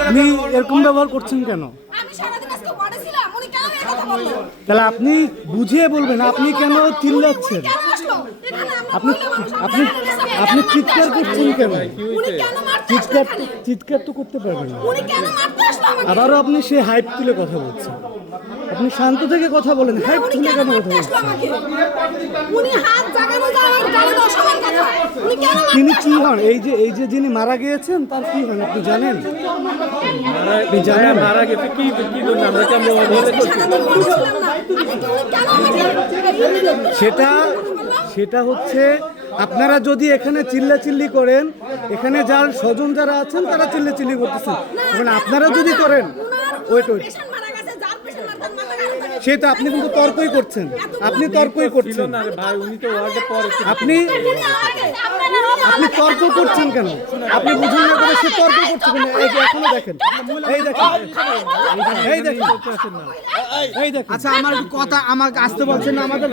আপনি এরকম ব্যবহার করছেন কেন? তাহলে আপনি বুঝিয়ে বলবেন, আপনি কেন চিল্লাচ্ছেন? আপনি আপনি আপনি চিৎকার করছেন কেন? চিৎকার তো করতে পারবেন না। আবারও আপনি সে হাইপ তুলে কথা বলছেন। আপনি শান্ত থেকে কথা বলেন, হাইপ তুলে কেন কথা বলছেন? তিনি কি হন? এই যে যিনি মারা গিয়েছেন তার কি হন আপনি জানেন? আপনি জানেন মারা গেছে কি জন্য আমরা কেমন সেটা হচ্ছে আপনারা যদি এখানে চিল্লাচিল্লি করেন, এখানে যার স্বজন যারা আছেন তারা চিল্লাচিল্লি করতেছেন, এখন আপনারা যদি করেন ওয়েট সেটা আপনি কিন্তু তর্কই করছেন। আপনি তর্কই করছেন আপনি তর্ক করছেন কেন? আপনি বুঝুন না করে সে তর্ক করছে কেন? এখনো দেখেন, এই দেখেন। আচ্ছা আমার কথা আমাকে আসতে বলছেন না, আমাদের